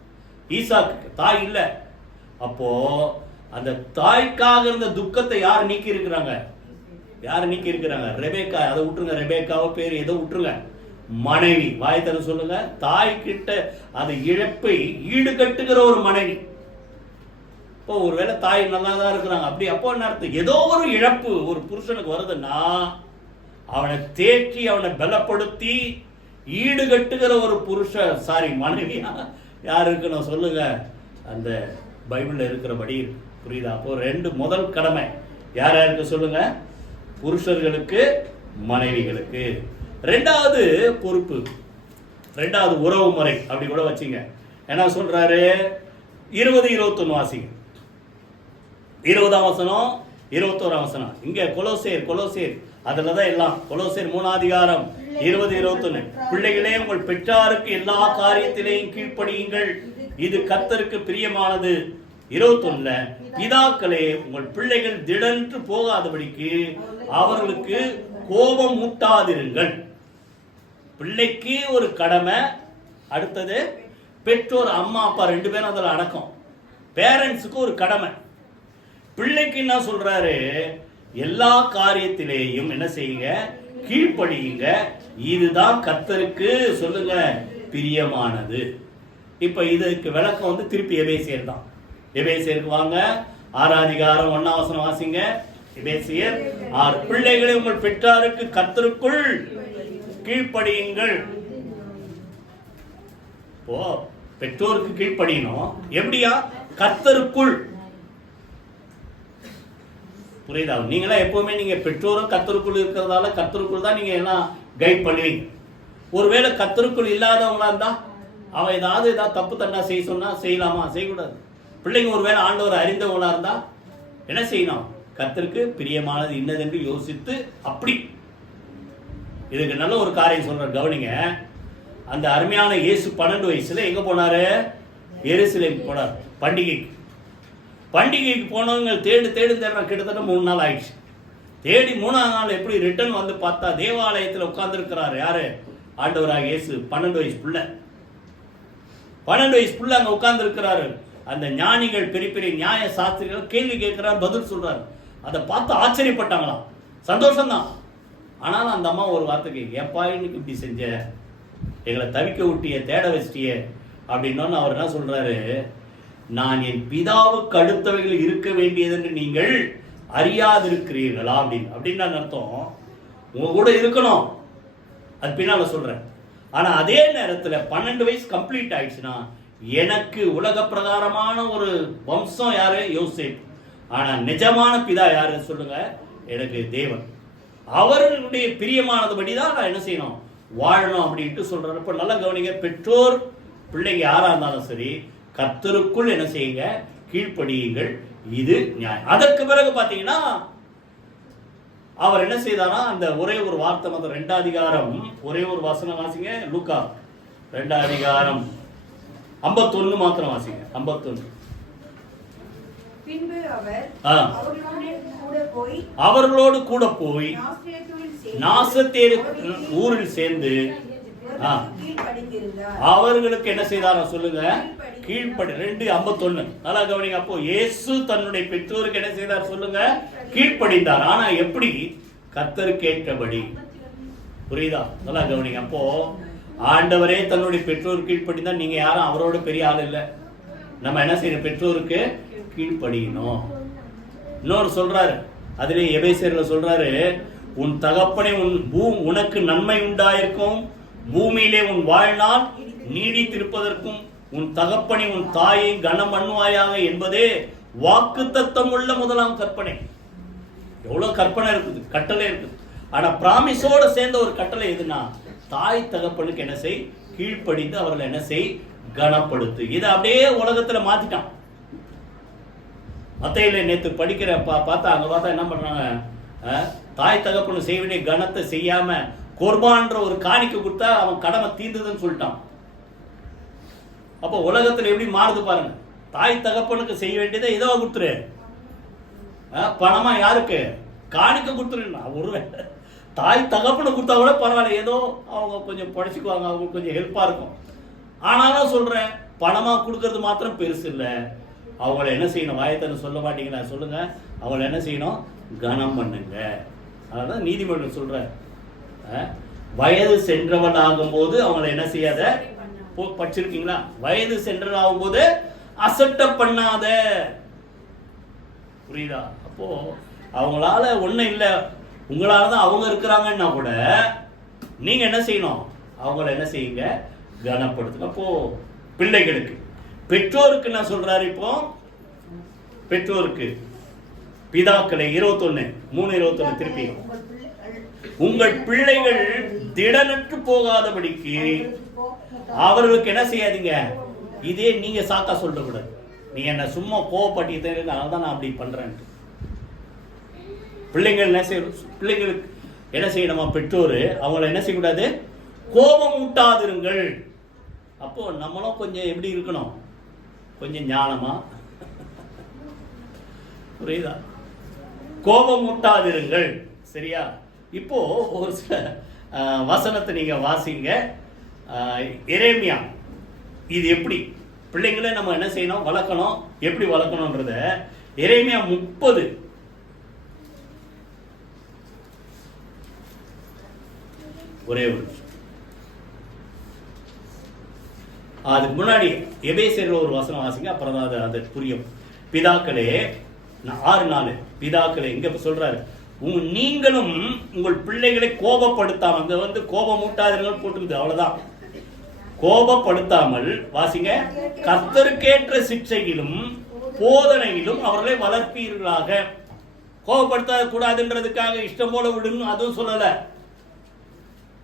ஈசாக்கு தாய் இல்ல. அப்போ அந்த தாய்க்காக இருந்த துக்கத்தை யார் நீக்கி இருக்கிறாங்க? யார் நீக்கி இருக்கிறாங்க? ரெபேக்கா. அதை விட்டுருங்க, ரெபேக்காவோ பேர் ஏதோ விட்டுருங்க. மனைவி. வாய்த்தர சொல்லுங்க. தாய் கிட்ட அது இழப்பை ஈடுகட்டுகிற ஒரு மனைவி. இப்போ ஒருவேளை தாய் நல்லா தான் இருக்கிறாங்க அப்படி, அப்போ என்ன அர்த்தம்? ஏதோ ஒரு இழப்பு ஒரு புருஷனுக்கு வருதுன்னா அவனை தேற்றி அவனை பலப்படுத்தி ஈடுகட்டுகிற ஒரு மனைவியா யார் இருக்கணும் சொல்லுங்க? அந்த பைபிள்ல இருக்கிறபடி. புரியுதா? அப்போ முதல் கடமை யார் யாருக்கு சொல்லுங்க? புருஷர்களுக்கு, மனைவிகளுக்கு. ரெண்டாவது பொறுப்பு, ரெண்டாவது உறவு முறை அப்படி கூட வச்சுங்க. என்ன சொல்றாரு? 20-21 வாசிங்க. 20ஆம் வசனம் 21ஆம் வசனம். இங்க கொலோசேர் அதுலதான் எல்லாம். கொலோசேர் 3ஆம் அதிகாரம் 20-21. பிள்ளைகளே, உங்கள் பெற்றாருக்கு எல்லா காரியத்திலேயும் கீழ்ப்படியுங்கள், இது கர்த்தருக்கு பிரியமானது. 21 பிதாக்களே, உங்கள் பிள்ளைகள் திடன்று போகாதபடிக்கு அவர்களுக்கு கோபம் மூட்டாதிருங்கள். பிள்ளைக்கு ஒரு கடமை. அடுத்தது பெற்றோர், அம்மா அப்பா 2 பேரும் அதில் அடக்கம். பேரண்ட்ஸுக்கு ஒரு கடமை. பிள்ளைக்கு என்ன சொல்றாரு? எல்லா காரியத்திலேயும் என்ன செய்யுங்க? கீழ்ப்படியுங்க, இதுதான் கர்த்தருக்கு சொல்லுங்க பிரியமானது. இப்ப இதுக்கு விளக்கம் திருப்பி எபேசியர் தான். எபேசியருக்கு வாங்க. 6ஆம் அதிகாரம் 1ஆம் வசனம் வாசிங்க. எபேசியர் 6. பிள்ளைகளை உங்கள் பெற்றாருக்கு கர்த்தருக்குள் கீழ்ப்படியுங்கள். பெற்றோருக்கு கீழ்ப்படியணும். எப்படியா? கர்த்தருக்குள். புரியுதா? நீங்களா எப்பவுமே நீங்க பெற்றோரும் கர்த்தருக்குள் இருக்கிறதால கர்த்தருக்குள் தான் நீங்க எல்லாம் கைட் பண்ணுவீங்க. ஒருவேளை கர்த்தருக்குள் இல்லாதவங்களா இருந்தா அவன் ஏதாவது தப்பு தண்டா செய்ய சொன்னா செய்யலாமா? செய்யக்கூடாது. பிள்ளைங்க ஒருவேளை ஆண்டவர் அறிந்தவங்களா இருந்தா என்ன செய்யணும்? கர்த்தருக்கு பிரியமானது இன்னதென்று யோசித்து அப்படி. இதுக்கு நல்ல ஒரு காரியம் சொல்ற, கவனிங்க. அந்த அருமையான இயேசு 12 வயசுல எங்க போனாரு? எருசலேம் போனார் பண்டிகைக்கு. பண்டிகைக்கு போனவங்க தேடுறாங்க. கிட்டத்தட்ட 3 நாள் ஆயிடுச்சு. தேடி 3ஆம் நாள் எப்படி ரிட்டர்ன் வந்து பார்த்தா தேவாலயத்தில் உட்கார்ந்து இருக்கிறார். யாரு? ஆண்டவராக இயேசு. 12 வயசு பிள்ளை. 12 வயசு பிள்ளை அங்க உட்கார்ந்து இருக்கிறாரு. அந்த ஞானிகள், பெரிய பெரிய நியாய சாஸ்திரிகள் கேள்வி கேட்கிறார், பதில் சொல்றாரு. அதை பார்த்து ஆச்சரியப்பட்டாங்களாம். சந்தோஷம்தான். ஆனாலும் அந்த அம்மா ஒரு வார்த்தை கேட்க, எப்பா இன்னைக்கு இப்படி செஞ்ச, எங்களை தவிக்க விட்டிய, தேட வச்சிட்டிய அப்படின்னு அவர் என்ன சொல்றாரு? நான் என் பிதாவுக்கு அடுத்தவைகள் இருக்க வேண்டியது என்று நீங்கள் அறியாதிருக்கிறீர்களா அப்படின்னு அர்த்தம். உங்க கூட இருக்கணும், அது பின்னால சொல்றேன். ஆனா அதே நேரத்துல 12 வயசு கம்ப்ளீட் ஆயிடுச்சுன்னா எனக்கு உலக பிரகாரமான ஒரு வம்சம் யாரு? யோசேப். ஆனா நிஜமான பிதா யாரு சொல்லுங்க? எனக்கு தேவன். அவர்களுடைய பிரியமானதுபடிதான் நான் என்ன செய்யணும்? வாழணும் அப்படின்ட்டு சொல்றாரு. இப்ப நல்லா கவனிங்க. பெற்றோர் பிள்ளைங்க யாரா இருந்தாலும் சரி, கர்த்தருக்குள் என்ன செய்யுங்க? கீழ்ப்படியுங்கள், இது நியாயம். அதற்கு பிறகு பாத்தீங்கன்னா அவர் என்ன செய்தாரா? அந்த ஒரே ஒரு வார்த்தை மாத்திரம் 2ஆம் அதிகாரம் ஒரே ஒரு வசனம் வாசிங்க. லூக்கா 2ஆம் அதிகாரம் 51 மாத்திரம் வாசிங்க. 51. பின்பு அவர் அவர்களோடு கூட போய் நாசத்தேரு ஊரில் சேர்ந்து அவர்களுக்கு என்ன செய்தாரா சொல்லுங்க, கீழ்ப்படி. 2:51 நல்லா கவனிங்க. அப்போ இயேசு தன்னுடைய பெற்றோருக்கு என்ன செய்தார் சொல்லுங்க, கீழ்ப்படிந்தார். ஆனா எப்படி? கர்த்தருக்கு ஏற்றபடி. புரியுதா? நல்லா கவனிங்க. அப்போ ஆண்டவரே தன்னுடைய பெற்றோருக்கு கீழ்ப்படிந்தா நீங்க யாரும் அவரோட பெரிய ஆள் இல்லை. நம்ம என்ன செய்யணும்? பெற்றோருக்கு கீழ்ப்படியணும். இன்னொரு சொல்றாரு, அதிலே எபேசியர்ல சொல்றாரு, உன் தகப்பனை உனக்கு நன்மை உண்டாயிருக்கும், பூமியிலே உன் வாழ்நாள் நீடித்திருப்பதற்கும் உன் தகப்பனை உன் தாயை கனம் பண்ணுவாயாக என்பதே வாக்குத்தத்தம் உள்ள முதலாம் கற்பனை. எவ்வளவு கற்பனை இருக்குது, கட்டளை இருக்குது. ஆனா பிராமிஸோட சேர்ந்த ஒரு கட்டளை எதுனா, தாய் தகப்பனுக்கு என்ன செய், கீழ்ப்படிந்து அவர்களை என்ன செய், கனப்படுத்து. இதை அப்படியே உலகத்துல மாத்திட்டான். மத்தையில நேற்று படிக்கிற பார்த்தா அங்க பார்த்தா என்ன பண்றாங்க, தாய் தகப்பனு செய்ய வேண்டிய கனத்தை செய்யாம குர்பான்ற ஒரு காணிக்கை கொடுத்தா அவன் கடமை தீர்ந்ததுன்னு சொல்லிட்டான். அப்போ உலகத்துல எப்படி மாறுது பாருங்க. தாய் தகப்பனுக்கு செய்ய வேண்டியதை ஏதோ கொடுத்துரு, பணமா யாருக்கு காணிக்கை கொடுத்துருன்னா, ஒரு தாய் தகப்பனை கொடுத்தா கூட பரவாயில்ல, ஏதோ அவங்க கொஞ்சம் படைச்சுக்குவாங்க, அவங்களுக்கு கொஞ்சம் ஹெல்ப்பா இருக்கும். ஆனாலும் சொல்றேன், பணமா கொடுக்கறது மாத்திரம் பெருசு இல்லை. அவங்கள என்ன செய்யணும்? வாயத்தன்னு சொல்ல மாட்டீங்களா? சொல்லுங்க. அவங்கள என்ன செய்யணும்? கனம் பண்ணுங்க. அதான் நீதிமன்றம் சொல்ற, வயது சென்றவன் ஆகும் போது அவங்கள என்ன செய்யாத, படிச்சிருக்கீங்களா? வயது சென்றவன் ஆகும் போது அசட்ட பண்ணாத. புரியுதா? அப்போ அவங்களால ஒண்ணும் இல்லை, உங்களாலதான் அவங்க இருக்கிறாங்கன்னா கூட நீங்க என்ன செய்யணும்? அவங்கள என்ன செய்யுங்க? கனப்படுத்துங்க. அப்போ பிள்ளைகளுக்கு, பெற்றோருக்கு என்ன சொல்றாரு? இப்போ பெற்றோருக்கு, பிதாக்களை 21:3-21 திருப்பி, உங்கள் பிள்ளைகள் திடனற்று போகாதபடிக்கு அவர்களுக்கு என்ன செய்யாதீங்க. இதே நீங்க சாக்கா சொல்ற கூடாது, நீ என்ன சும்மா கோவப்பட்டு அதனாலதான் நான் அப்படி பண்றேன். பிள்ளைங்கள் என்ன செய்ய, பிள்ளைங்களுக்கு என்ன செய்யணுமா? பெற்றோர் அவங்கள என்ன செய்யக்கூடாது? கோபம் ஊட்டாதிருங்கள். அப்போ நம்மளும் கொஞ்சம் எப்படி இருக்கணும்? கொஞ்சம் ஞானமா. புரியுதா? கோபம் ஊட்டாதிருங்கள். சரியா? இப்போ ஒரு சில வசனத்தை நீங்க வாசிங்க. எரேமியா, இது எப்படி பிள்ளைங்களை நம்ம என்ன செய்யணும், வளர்க்கணும், எப்படி வளர்க்கணும்ன்றத எரேமியா 30 ஒரே ஒரு அதுக்கு முன்னாடி எபேசியர்ல ஒரு வசனம் வாசிங்க, அப்புறம் தான் அது புரியும். பிதாக்களே 6:4 பிதாக்களே இங்க சொல்றாரு, நீங்களும் உங்கள் பிள்ளைகளை கோபப்படுத்தாம, அங்க கோபம் ஊட்டாதீர்கள் போட்டுக்குது, அவ்வளவுதான். கோபப்படுத்தாமல் வாசிங்க, கர்த்தருக்கேற்ற சிக்ஷையிலும் போதனையிலும் அவர்களை வளர்ப்பீர்களாக. கோபப்படுத்த கூடாதுன்றதுக்காக இஷ்டம் போல விடணும் அதுவும் சொல்லல.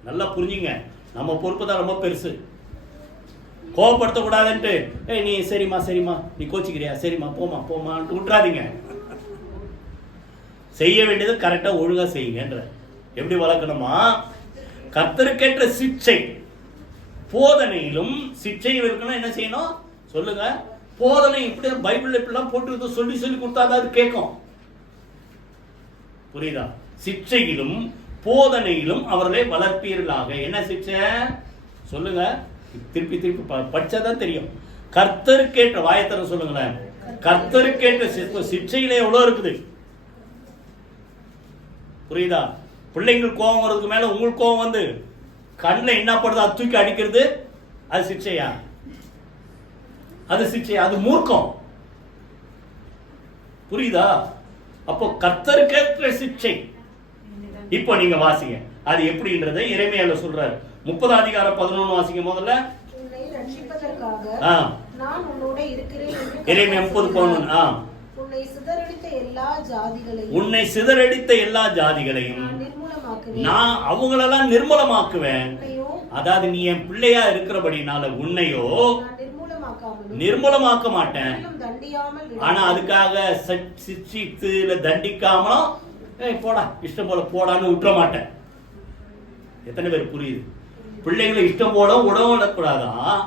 நல்லா புரிஞ்சுங்க, நம்ம பொறுப்பு தான் ரொம்ப பெருசு. கோபப்படுத்த கூடாதுன்ட்டு நீ சரிம்மா சரிம்மா நீ கோச்சிக்கிறியா, சரிம்மா போமா போமான்ட்டு விட்டுறாதீங்க. செய்ய வேண்டியது கரெக்டா ஒழுங்கா செய்யுங்கன்ற. எப்படி வளர்க்கணுமா? கர்த்தருக்கேற்ற சிக்ஷை போதனையிலும் சிக்ஷையில் இருக்கணும். என்ன செய்யணும் சொல்லுங்க? போதனை இப்படி பைபிள் இப்படிலாம் போட்டு சொல்லி சொல்லி கொடுத்தாதான் அது கேட்கும். புரியுதா? சிக்ஷையிலும் போதனையிலும் அவர்களை வளர்ப்பீர்களாக. என்ன சிக்ஷை சொல்லுங்க? திருப்பி திருப்பி படிச்சாதான் தெரியும். கர்த்தருக்கேற்ற, வாயத்தர சொல்லுங்களேன், கர்த்தருக்கேற்ற சிக்ஷையில எவ்வளவு இருக்குது. புரியுதா? பிள்ளைங்களுக்கு கோபம் வர்றதுக்கு மேல உங்களுக்கு கோபம் வந்து கண்ணில் என்ன படுதோ அது தூக்கி அடிக்கிறது, அது சிக்ஷையா? அது சிக்ஷையா? அது மூர்க்கம். புரியுதா? அப்போ கர்த்தருக்கேற்ற சிக்ஷை. இப்போ நீங்க வாசிங்க அது எப்படின்றதை எரேமியால சொல்றாரு. 30:11 வாசிங்க முதல்ல. எரேமியா 30:11. உன்னை சிதறடித்த எல்லா ஜாதிகளையும் நான் அவங்களெல்லாம் நிர்மூலமாக்குவேன். அதாவது நீ என் பிள்ளையா இருக்கிறபடினால உன்னையோ நிர்மூலமாக்க மாட்டேன். ஆனா அதுக்காக சிக்ஷித்து தண்டிக்காமலும் போடா இஷ்டம் போல போடான்னு விட்டுற மாட்டேன். எத்தனை பேர் புரியுது? பிள்ளைங்களை இஷ்டம் போட விடக்கூடாதான்.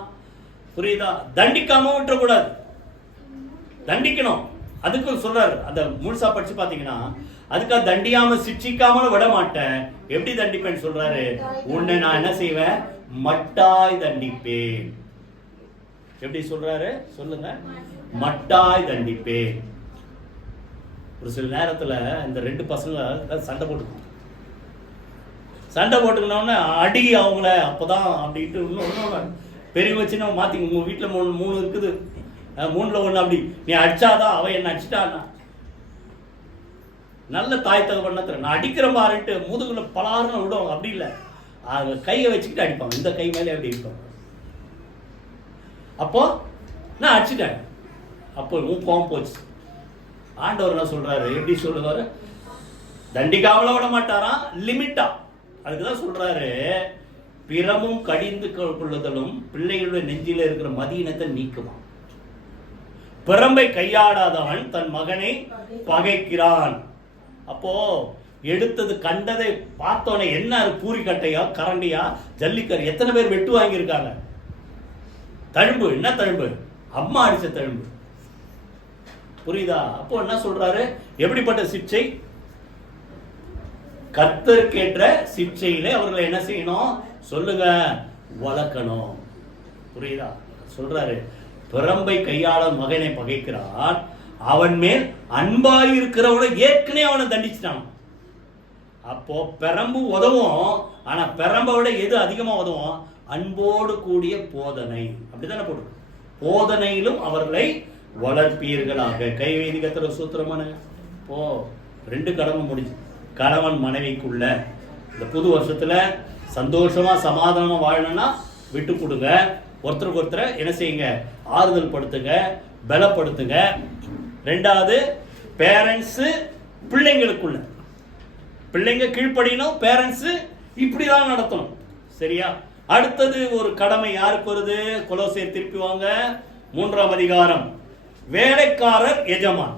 புரியுதா? தண்டிக்காம விட்டுறக்கூடாது, தண்டிக்கணும். அதுக்கு சொல்றாரு. அந்த முழுசா படிச்சு பாத்தீங்கன்னா அதுக்காக தண்டியாம சிட்சிக்காமலும் விட மாட்டேன். எப்படி தண்டிப்பேன்னு சொல்றாரு, உன்னை நான் என்ன செய்வேன், மட்டாய் தண்டிப்பேன். எப்படி சொல்றாரு சொல்லுங்க, மட்டாய் தண்டிப்பேன். ஒரு சில நேரத்துல இந்த ரெண்டு பசங்க சண்டை போட்டுக்கணும்னு அடி அவங்கள, அப்பதான் அப்படின்ட்டு இன்னும் பெரியவங்க சின்ன மாத்தி, உங்க வீட்டுல மூணு இருக்குது, மூணுல ஒண்ணு அப்படி நீ அடிச்சாதான் அவன் என்ன அடிச்சுட்டான்னா, நல்ல தாய் தகவல் நான் அடிக்கிற பாருன்ட்டு முதுகுல பலாருன்னு விடுவாங்க. அப்படி இல்லை, அவங்க கையை வச்சுக்கிட்டு அடிப்பாங்க, இந்த கை மேலே அப்படி இருப்பாங்க. அப்போ நான் அடிச்சுட்டேன், அப்போ உன் கோவம் போச்சு. ஆண்டவர் என்ன சொல்றாரு, எப்படி சொல்லுவாரு, தண்டிக்காமல விட மாட்டாரா, லிமிட்டா. அதுக்குதான் சொல்றாரு, பிறமும் கடிந்து கொள்ளுதலும் பிள்ளைகளுடைய நெஞ்சில இருக்கிற மதியினத்தை நீக்குமா. பிறம்பை கையாடாதவன் தன் மகனை பகைக்கிறான். அப்போ எடுத்தது கண்டதை பார்த்தோன்னே என்ன, பூரி கட்டையா கரண்டியா ஜல்லிக்கர், எத்தனை பேர் வெட்டு வாங்கியிருக்காங்க. தழும்பு என்ன தழும்பு, அம்மா அடிச்ச தழும்பு, புரியுதா. அப்போ என்ன சொல்றாரு, எப்படிப்பட்ட சிக்ஷை, கர்த்தருக்கேற்ற சிக்ஷையிலே அவர்களை என்ன செய்யணும் சொல்லுங்க, வளர்க்கணும். புரியுதா. சொல்றாரு, பிறம்பை கையாள மகனை பகைக்கிறான், அவன் மேல் அன்பாய் இருக்கிறவன ஏற்கனவே அவனை தண்டிச்சிட்டான். அப்போ பெரம்பு உதவும், ஆனா பெரம்பை விட எது அதிகமா உதவும், அன்போடு கூடிய போதனை. அப்படித்தானே போடு, போதனையிலும் அவர்களை வளர்ப்பீர்களாக. கைவேதி கத்திர சூத்திரமான போ, ரெண்டு கடமை முடிஞ்சு. கணவன் மனைவிக்குள்ள இந்த புது வருஷத்துல சந்தோஷமா சமாதானமா வாழணும்னா விட்டு கொடுங்க, ஒருத்தருக்கு ஒருத்தர் என்ன செய்யுங்க, ஆறுதல் படுத்துங்க, பலப்படுத்துங்க. ரெண்டாவது, பேரண்ட்ஸ் பிள்ளைங்களுக்குள்ள, பிள்ளைங்க கீழ்ப்படியணும், பேரண்ட்ஸ் இப்படிதான் நடத்தணும், சரியா. அடுத்தது ஒரு கடமை யாருக்கு வருது, கொலோசியர் திருப்பி வாங்க 3ஆம் அதிகாரம், வேலைக்காரர் எஜமான்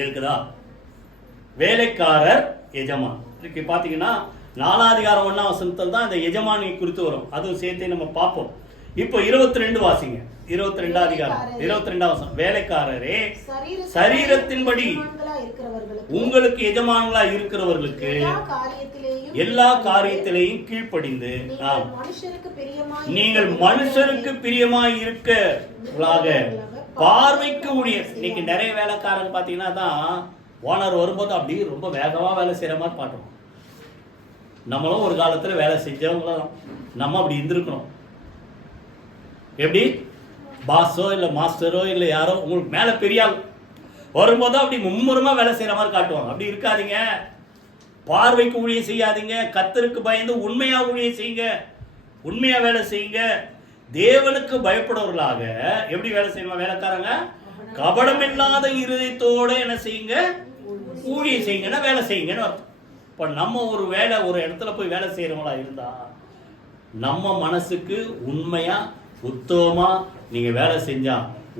இருக்குதா, வேலைக்காரர் எஜமான் இருக்கு. பாத்தீங்கன்னா 4ஆம் அதிகாரம் 1ஆம் வசனத்தில் தான் இந்த எஜமானி குறித்து வரும், அதுவும் சேர்த்து நம்ம பார்ப்போம். இப்போ 22 வாசிங்க, 22ஆம் அதிகாரம் 22ஆம் வசனம், வேலைக்காரரே சரீரத்தின்படி உங்களுக்கு எஜமான்களா இருக்கிறவர்களுக்கு எல்லா காரியத்திலேயும் கீழ்ப்படிந்து நீங்கள் மனுஷருக்கு பிரியமாய் இருக்களாக பார்வைக்கு உடைய. இன்னைக்கு நிறைய வேலைக்காரங்க பாத்தீங்கன்னா தான் ஓனர் வரும்போது அப்படி ரொம்ப வேகமா வேலை செய்யற மாதிரி பாட்டோம். நம்மளும் ஒரு காலத்துல வேலை செஞ்சவங்களும் நம்ம அப்படி இருந்திருக்கணும். எப்படி பாஸோ இல்ல மாஸ்டரோ இல்ல யாரோ உங்களுக்கு மேல பெரிய ஆள் வரும்போது அப்படி மும்முரமா வேலை செய்யற மாதிரி காட்டுவாங்க. அப்படி இருக்காதீங்க, பார்வைக்கு ஊழியம் செய்யாதீங்க, கர்த்தருக்கு பயந்து உண்மையா ஊழியம் செய்யுங்க, உண்மையா வேலை செய்யுங்க, தேவனுக்கு பயப்படுவர்களாக. எப்படி வேலை செய்யணும் வேலைக்காரங்க, கபடம் இல்லாத இருதயத்தோட என்ன செய்யுங்க, ஊழியம் செய்யுங்கன்னா வேலை செய்யுங்கன்னு அர்த்தம். இப்ப நம்ம ஒரு வேலை ஒரு இடத்துல போய் வேலை செய்யறவங்களா இருந்தா நம்ம மனசுக்கு உண்மையா உத்தமமா நீங்க வேலை செஞ்சா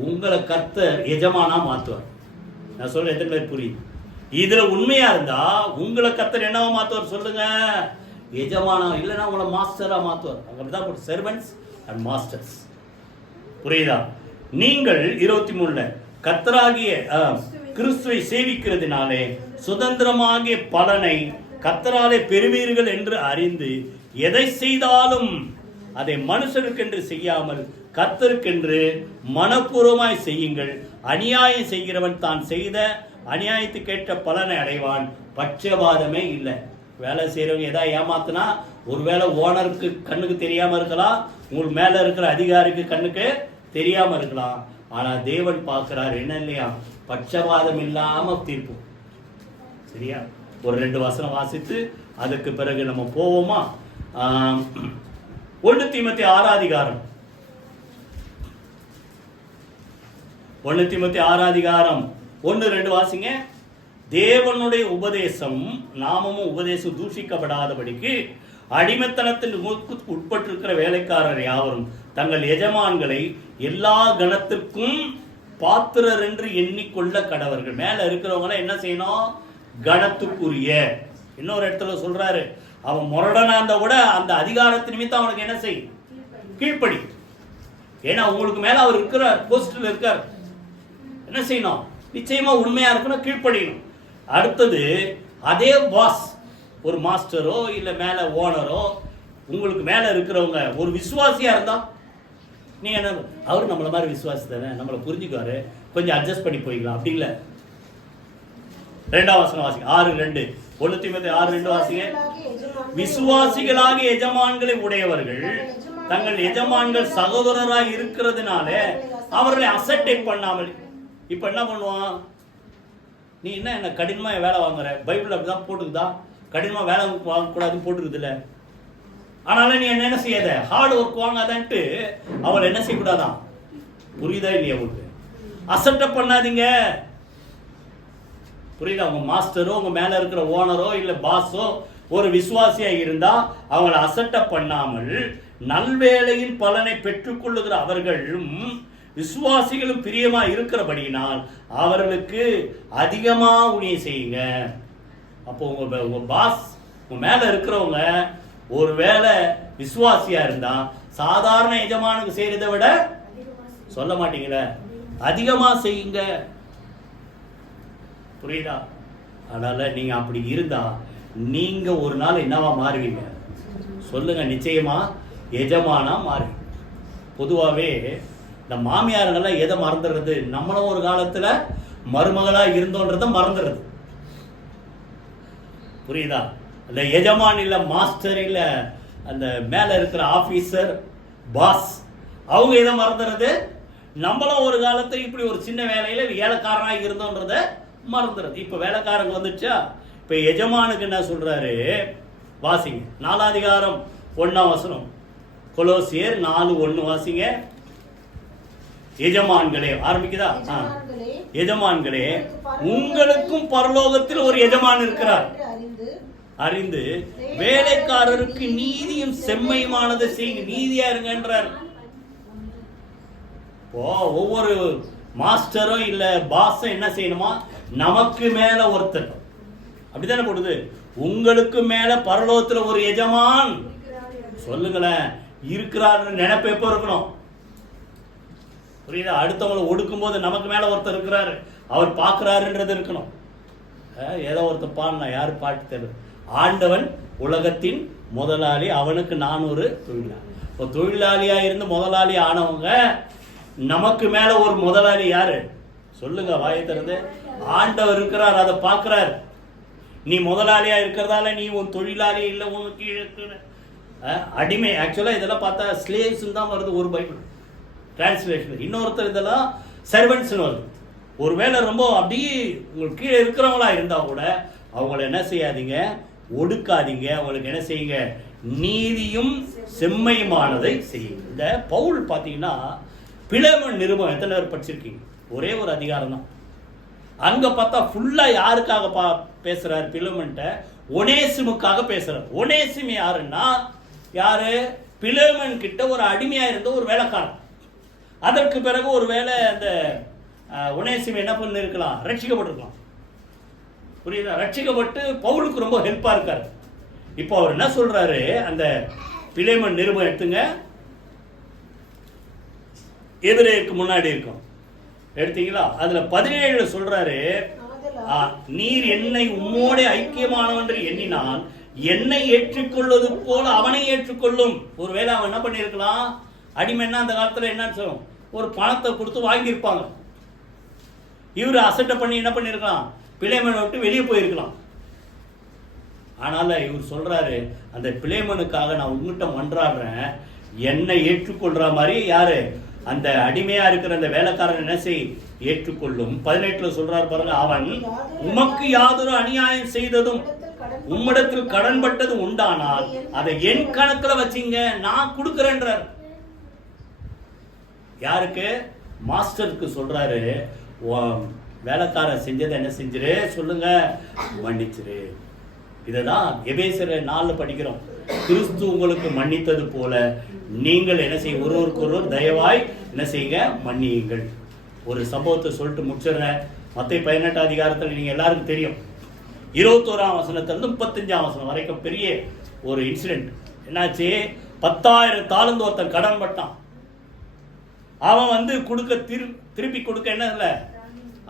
உங்களை கர்த்தர் எஜமானா மாத்துவார். நான் சொல்ல எத்தனை பேர் புரியுது? இதுல உண்மையா இருந்தா உங்களை கர்த்தர் என்னவா மாத்துவார் சொல்லுங்க, எஜமானா, இல்லைன்னா உங்களை மாஸ்டரா மாத்துவார். அப்படிதான் செர்வன்ட்ஸ் அண்ட் மாஸ்டர்ஸ், புரியுதா. நீங்கள் 23 கர்த்தராகிய கிறிஸ்துவை சேவிக்கிறதுனாலே சுதந்திரமாகிய பலனை கர்த்தராலே பெறுவீர்கள் என்று அறிந்து எதை செய்தாலும் அதை மனுஷருக்கென்று செய்யாமல் கர்த்தருக்கென்று மனப்பூர்வமாய் செய்யுங்கள். அநியாயம் செய்கிறவன் தான் செய்த அநியாயத்துக்கேற்ற பலனை அடைவான், பட்சபாதமே இல்லை. வேலை செய்யறவங்க ஏதாவது ஏமாத்தினா ஒருவேளை ஓனருக்கு கண்ணுக்கு தெரியாம இருக்கலாம், உங்களுக்கு மேல இருக்கிற அதிகாரிக்கு கண்ணுக்கு தெரியாம இருக்கலாம், ஆனா தேவன் பார்க்கிறார் என்ன இல்லையா, பட்சபாதம் இல்லாம தீர்ப்பு. சரியா. ஒரு 2 வசனம் வாசித்து அதுக்கு பிறகு நம்ம போவோமா. 1 தீமோத்தேயு 6ஆம் அதிகாரம், 1 தீமோத்தேயு 6ஆம் அதிகாரம் 1-2 வாசிங்க. தேவனுடைய உபதேசம் நாமமும் உபதேசம் தூஷிக்கப்படாதபடிக்கு அடிமைத்தனத்தின் உட்பட்டிருக்கிற வேலைக்காரர் யாவரும் தங்கள் எஜமான்களை எல்லா கணத்திற்கும் பாத்திரர் என்று எண்ணிக்கொள்ள கடவர்கள். மேல இருக்கிறவங்க என்ன செய்யணும், கணத்துக்குரிய. இன்னொரு இடத்துல சொல்றாரு, அவன் முரடனா இருந்தா கூட அந்த அதிகாரத்து நிமித்தம் அவனுக்கு என்ன செய்யும், கீழ்ப்படி. ஏன்னா உங்களுக்கு மேல அவர் இருக்கிறார், போஸ்ட்ல இருக்கார், என்ன செய்யணும், நிச்சயமா உண்மையா இருக்கணும், கீழ்ப்படியணும். அடுத்தது அதே பாஸ், ஒரு மாஸ்டரோ இல்லை மேலே ஓனரோ உங்களுக்கு மேலே இருக்கிறவங்க ஒரு விசுவாசியா இருந்தா நீ என்ன, அவர் நம்மள மாதிரி விசுவாசி தானே, நம்மளை புரிஞ்சுக்குவாரு, கொஞ்சம் அட்ஜஸ்ட் பண்ணி போய்க்கலாம், அப்படி இல்லை. 2ஆம் வசனம் வாசிங்க, 6:2. 1 தீமோத்தேயு 6:2 வாசிங்க. விசுவாசிகளாகிய எஜமான்களை உடையவர்கள் தங்கள் எஜமான்கள் சகோதரராய் இருக்கிறதுனால அவர்களை அசட்டை பண்ணாமல். இப்ப என்ன பண்ணுவான், நீ என்ன கடினமா வேலை வாங்குற, பைபிள் அப்படிதான் போட்டுக்குதா, கடினமா வேலை வாங்கக்கூடாதுன்னு போட்டுக்குது இல்ல, ஆனாலும் நீ என்ன செய்யாத, ஹார்ட் ஒர்க் வாங்காதான்ட்டு அவளை என்ன செய்யக்கூடாதான். புரியுதா இல்லையா உங்களுக்கு? அசட்டை பண்ணாதீங்க. புரியுதா? உங்க மாஸ்டரோ உங்க மேல இருக்கிற ஓனரோ இல்ல பாஸோ ஒரு விசுவாசியா இருந்தா அவங்களை அசட்டை பண்ணாமல் நல்வேளையின் பலனை பெற்றுக்கொள்ளுகிற அவர்களும் விசுவாசிகளும் பிரியமா இருக்கிறபடியினால் அவர்களுக்கு அதிகமா ஊழியம் செய்யுங்க. அப்போ உங்க பாஸ் உங்க மேல இருக்கிறவங்க ஒருவேளை விசுவாசியா இருந்தா சாதாரண எஜமானுக்கு செய்யறதை விட சொல்ல மாட்டீங்களே அதிகமா செய்யுங்க. புரியுதா? அதனால நீங்க அப்படி இருந்தா நீங்க ஒரு நாள் என்னவா மாறுவீங்க சொல்லுங்க? நிச்சயமா எஜமானா மாறுவீங்க. பொதுவாகவே இந்த மாமியாருங்கெல்லாம் எதை மறந்துடுறது, நம்மளும் ஒரு காலத்துல மருமகளா இருந்தோன்றத மறந்துடுறது. புரியுதா? அந்த எஜமான் இல்ல மாஸ்டர் இல்ல அந்த மேல இருக்கிற ஆபீசர் பாஸ் அவங்க எதை மறந்துடுறது, நம்மளும் ஒரு காலத்துல இப்படி ஒரு சின்ன வேலையில வேலைக்காரனாக இருந்தோன்றத மறந்துடுறது. இப்ப வேலைக்காரங்க வந்துச்சா, இப்ப எஜமானுக்கு என்ன சொல்றாரு வாசிங்க. 4ஆம் அதிகாரம் 1ஆம் வசனம், கொலோசியர் 4:1 வாசிங்க. எஜமான்களே ஆரம்பிக்குதா? எஜமான்களே உங்களுக்கும் பரலோகத்தில் ஒரு எஜமான் இருக்கிறார் அறிந்து வேலைக்காரருக்கு நீதியும் செம்மையுமானதை செய்யுங்க. நீதியா இருங்கன்றார். ஒவ்வொரு மாஸ்டரும் இல்ல பாஸும் என்ன செய்யணுமா, நமக்கு மேல ஒருத்தர், அப்படித்தானே போடுது, உங்களுக்கு மேல பரலோகத்துல ஒரு எஜமான் சொல்லுங்களேன் இருக்கிறார் நினைப்பு எப்ப இருக்கணும்? புரியுதா? அடுத்தவங்களை ஒடுக்கும் போது நமக்கு மேல ஒருத்தர் இருக்கிறாரு, அவர் பார்க்கிறாருன்றது இருக்கணும். ஏதோ ஒருத்தர் பாடினா, யாரு பாட்டு தெரியுது, ஆண்டவன் உலகத்தின் முதலாளி, அவனுக்கு 400 தொழிலாளி. இப்போ தொழிலாளியா இருந்து முதலாளி ஆனவங்க நமக்கு மேல ஒரு முதலாளி யாரு சொல்லுங்க? வாயை திறந்து. ஆண்டவர் இருக்கிறார், அதை பார்க்கிறார். நீ முதலாளியா இருக்கிறதால நீ உன் தொழிலாளி இல்ல, உனக்கு கீழே இருக்கிற அடிமை. ஆக்சுவலா இதெல்லாம் பார்த்தா ஸ்லேவ்ஸ் தான் வருது ஒரு பைபிள் டிரான்ஸ்லேஷன், இன்னொருத்தர் இதெல்லாம் சர்வன்ட்ஸ் வருது. ஒருவேளை ரொம்ப அப்படியே உங்களுக்கு கீழே இருக்கிறவங்களா இருந்தா கூட அவங்கள என்ன செய்யாதீங்க, ஒடுக்காதீங்க. அவங்களுக்கு என்ன செய்யுங்க, நீதியும் செம்மையுமானதை செய்யுங்க. இந்த பவுல் பார்த்தீங்கன்னா பிலேமன் நிருபம் எத்தனை பேர் படிச்சிருக்கீங்க? ஒரே ஒரு அதிகாரம் தான். அங்க பார்த்தா ஃபுல்லா யாருக்காக பேசுறாரு பிலேமன்ட்ட? ஒனேசிமுக்காக பேசுறாரு. ஒனேசிம் யாருன்னா யாரு? பிலேமன் கிட்ட ஒரு அடிமையா இருந்த ஒரு வேலைக்காரன். அதற்கு பிறகு ஒரு வேலை அந்த ஒனேசிம் என்ன பண்ணி இருக்கலாம், ரட்சிக்கப்பட்டிருக்கலாம். புரியுதா? ரட்சிக்கப்பட்டு பவுலுக்கு ரொம்ப ஹெல்ப்பா இருக்காரு. இப்போ அவர் என்ன சொல்றாரு, அந்த பிலேமன் நிருபம் எடுத்துங்க, எபிரேயருக்கு முன்னாடி இருக்கும், எடுத்தீங்களா? அதுல 17 சொல்றாரு, நீர் என்னை உம்மோட ஐக்கியமானவென்று எண்ணினால் என்னை ஏற்றுக்கொள்வது போல அவனை ஏற்றுக்கொள்ளும். ஒருவேளை அவன் என்ன பண்ணிருக்கலாம், அடிமைன்னா அந்த காலத்துல என்ன சொல்லும், ஒரு பணத்தை கொடுத்து வாங்கியிருப்பாங்க. இவரு அசட்டை பண்ணி என்ன பண்ணிருக்கலாம், பிலேமனை விட்டு வெளியே போயிருக்கலாம். ஆனால இவர் சொல்றாரு, அந்த பிலேமனுக்காக நான் உங்ககிட்ட மன்றாடுறேன், என்னை ஏற்றுக்கொள்ற மாதிரி யாரு, அந்த அடிமையா இருக்கிற அந்த வேலைக்காரன் என்ன செய், ஏற்றுக்கொள்ளும். 18 சொல்றாரு பாருங்க, அவன் உமக்கு யாதொரு அநியாயம் செய்ததும் உம்மிடத்தில் கடன்பட்டது உண்டானால் அதை என் கணக்குல வச்சிங்க, நான் கொடுக்கிறேன்றார். யாருக்கு? மாஸ்டருக்கு சொல்றாரு, வேலைக்காரன் செஞ்சதை என்ன செஞ்சிரு சொல்லுங்க, மன்னிச்சிரு. இததான் எபேசியர் 4 படிக்கிறோம். கிறிஸ்து உங்களுக்கு மன்னித்தது போல நீங்கள் என்ன செய்ய, ஒருவருக்கு ஒருவர் தயவாய் என்ன செய்யுங்க, மன்னியுங்கள். ஒரு சம்பவத்தை சொல்லிட்டு முடிச்சிடுறேன். மத்தேயு 18ஆம் அதிகாரத்தில் நீங்க எல்லாருக்கும் தெரியும், 21ஆம் வசனத்திலிருந்து 35ஆம் வசனம் வரைக்கும் பெரிய ஒரு இன்சிடென்ட். என்னாச்சு, 10,000 தாலந்து ஒருத்தன் கடன் பட்டான். அவன் கொடுக்க திருப்பி கொடுக்க என்ன இல்லை,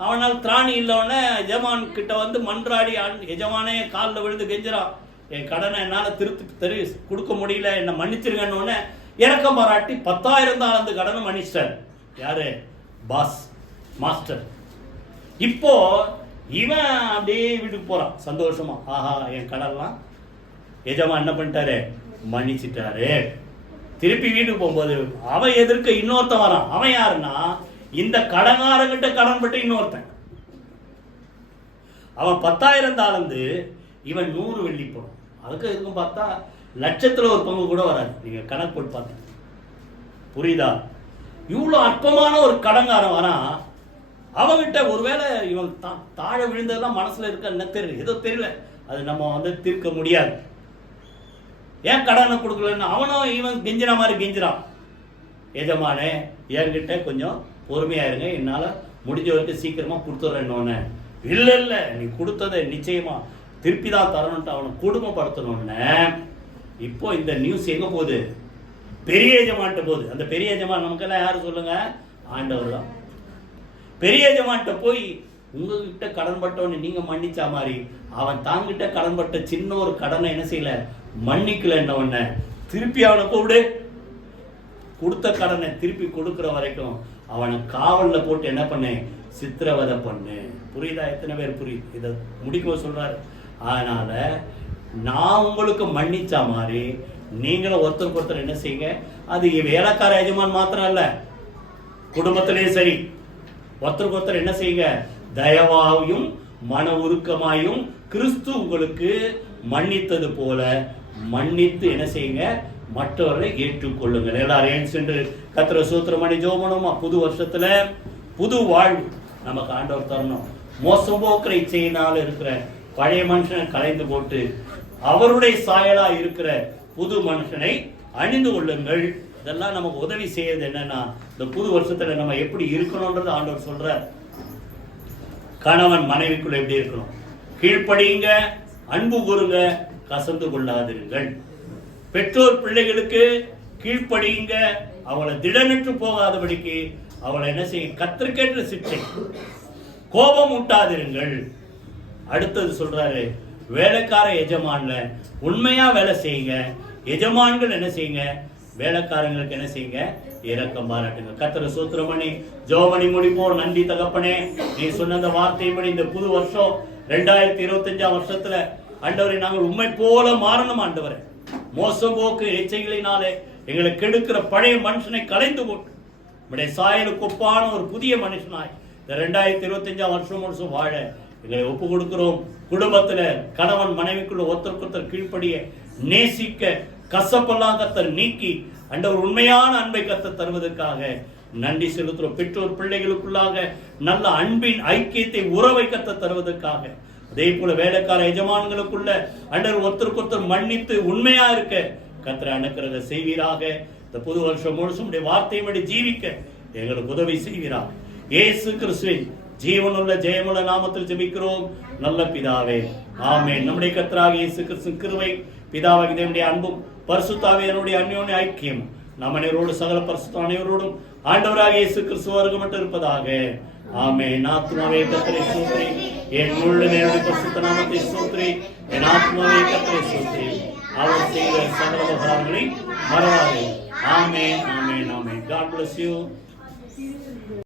அவனால் திராணி இல்லவனே எஜமான் கிட்ட வந்து மன்றாடி எஜமானே காலில் விழுந்து கெஞ்சிரான், என் கடனை என்னால் திருப்பி கொடுக்க முடியல, என்னை மன்னிச்சிருங்கன்னு இறக்கம் பாராட்டி 10,000 தாலந்து கடனை மன்னிச்சிட்டார். யாரு? Boss, master. இப்போ இவன் அப்படியே வீட்டுக்கு போறான் சந்தோஷமா, ஆஹா என் கடன்லாம் எஜமான் என்ன பண்ணிட்டாரு, மன்னிச்சிட்டாரு. திருப்பி வீட்டுக்கு போகும்போது அவன் எதிர்க்க இன்னொருத்தன் வரான். அவன் யாருன்னா இந்த கடங்காரங்கிட்ட கடன் பட்டு இன்னொருத்தன். அவன் 10,000 தாளந்து, இவன் 100 வெள்ளி போடும். அதுக்கு இருக்கும் பார்த்தா லட்சத்துல ஒரு பங்கு கூட வராது. நீங்க கணக்கு போட்டு பார்த்தா புரியுதா? இவ்வளவு அற்பமான ஒரு கடங்காரன் வரான். அவங்கிட்ட ஒருவேளை இவன் தாழ விழுந்ததெல்லாம் மனசுல இருக்க என்ன தெரியல, ஏதோ தெரியல, அது நம்ம வந்து தீர்க்க முடியாது. ஏன் கடனை கொடுக்கலன்னு அவனும் இவன் கெஞ்சின மாதிரி கெஞ்சிரான். எஜமானே என்கிட்ட கொஞ்சம் பொறுமையா இருங்க, என்னால முடிஞ்ச வரைக்கும் சீக்கிரமா கொடுத்துட்றேன்னு. இல்ல இல்ல நீ கொடுத்ததை நிச்சயமா திருப்பி தான் தரணும்ட்டு அவனை குடும்பப்படுத்தணும்னு. இப்போ இந்த நியூஸ் எங்க போகுது? பெரிய எஜமான்ட்ட போகுது. அந்த பெரிய எஜமான் நமக்கெல்லாம் யாரு சொல்லுங்க? ஆண்டவர் தான். பெரிய எஜமான்ட்ட போய் உங்ககிட்ட கடன் பட்டவன்னு நீங்க மன்னிச்சா மாதிரி அவன் தாங்கிட்ட கடன் பட்ட சின்ன ஒரு கடனை என்ன செய்யல, மன்னிக்கல. என்ன திருப்பி அவனை கூப்பிடு, கொடுத்த கடனை திருப்பி கொடுக்கிற வரைக்கும் அவனை காவல்ல போட்டு என்ன பண்ணு, சித்திரவதை பண்ணு. புரியுதா? எத்தனை பேர் புரியுது? இதை முடிக்க சொல்றாரு. அதனால நான் உங்களுக்கு மன்னிச்சா மாதிரி நீங்களும் ஒருத்தருக்கு ஒருத்தர் என்ன செய்யுங்க. அது வேலைக்கார எஜமான் மாத்திரம் இல்ல, குடும்பத்திலேயும் சரி, ஒருத்தருக்கு ஒருத்தர் என்ன செய்யுங்க, தயவாயும் மன உருக்கமாயும் கிறிஸ்து உங்களுக்கு மன்னித்தது போல மன்னித்து என்ன செய்யுங்க, மற்றவர்களை ஏற்றுக்கொள்ளுங்கள். எல்லாரும் சென்று கர்த்தரை ஸ்தோத்திரம் பண்ணி ஜெபம் பண்ணுவோமா? புது வருஷத்துல புது வாழ்வு நமக்கு ஆண்டவர் தரணும். மோசம் போக்குற இச்சையினால் இருக்கிற பழைய மனுஷனை கலைந்து போட்டு அவருடைய சாயலா இருக்கிற புது மனுஷனை அணிந்து கொள்ளுங்கள். இதெல்லாம் நமக்கு உதவி செய்யறது என்னன்னா, இந்த புது வருஷத்துல நம்ம எப்படி இருக்கணும்ன்றது ஆண்டவர் சொல்ற. கணவன் மனைவிக்குள்ள எப்படி இருக்கணும்? கீழ்ப்படியுங்க, அன்பு கூறுங்க, கசந்து கொள்ளாதிருங்கள். பெற்றோர் பிள்ளைகளுக்கு கீழ்ப்படியுங்க, அவளை திடனற்று போகாதபடிக்கு அவளை என்ன செய்யும், கத்திற்கேற்ற சிக்ஷை, கோபம் ஊட்டாதிருங்கள். அடுத்தது சொல்றாரு, வேலைக்கார எஜமான்ல உண்மையா வேலை செய்யுங்க. எஜமான்கள் என்ன செய்யுங்க, வேலைக்காரங்களுக்கு என்ன செய்யுங்க, இரக்கம் பாராட்டுங்க. கர்த்தரை ஸ்தோத்திரம் பண்ணி ஜெபம் பண்ணி முடிப்போம். நன்றி தகப்பனே, நீ சொன்ன அந்த வார்த்தையின்படி இந்த புது வருஷம் 2025 வருஷத்துல ஆண்டவரை நாங்கள் உண்மை போல மாறணும். ஆண்டவரை மோசம் போக்கு இச்சைகளினாலே எங்களை கெடுக்கிற பழைய மனுஷனை கலைந்து போட்டு நம்முடைய சாயலுக்கு ஒப்பான ஒரு புதிய மனுஷனாய் இந்த 2025 வருஷம் வாழ எங்களை ஒப்பு கொடுக்கிறோம். குடும்பத்துல கணவன் மனைவிக்குள்ள ஒருத்தருக்கொருத்தர் கீழ்ப்படிய நேசிக்க கசப்பெல்லாம் கத்தர் நீக்கி ஆண்டவர் உண்மையான அன்பை கத்த தருவதற்காக நன்றி செலுத்துறோம். பெற்றோர் பிள்ளைகளுக்குள்ளாக நல்ல அன்பின் ஐக்கியத்தை உறவை கத்த தருவதற்காக, அதே போல வேலைக்கார எஜமான்களுக்குள்ள ஆண்டவர் ஒருத்தருக்கு ஒருத்தர் மன்னித்து உண்மையா இருக்க கத்தரை அனுக்கிறத செய்வீராக. இந்த புது வருஷம் முழுசும் வார்த்தையின்படி ஜீவிக்க எங்களுக்கு உதவி செய்வீராக. இயேசு கிறிஸ்துவின் ஜீவனுள்ள ஜெயமுள்ள நாமத்தில் ஜெபிக்கிறோம் நல்ல பிதாவே, ஆமென். நம்முடைய கர்த்தராகிய இயேசு கிறிஸ்துவின் கிருபை, பிதாவாகிய தேவனுடைய அன்பும் பரிசுத்த ஆவியானவருடைய அன்யோன்ய ஐக்கியம் நம் அனைவரோடு சகல பரிசுத்த அனைவரோடும் ஆண்டவராகிய இயேசு கிறிஸ்து வருகமட்டு இருப்பதாக. ஆமென். ஆத்துமாவே கர்த்தரை ஸ்தோத்திரி, என் முழு நேரடி பரிசுத்த நாமத்தை ஸ்தோத்திரி, என் ஆத்துமாவே கர்த்தரை ஸ்தோத்திரி, அவர் செய்த சகல உபகாரங்களை மறவாதே. ஆமென், ஆமென், ஆமென். God bless you.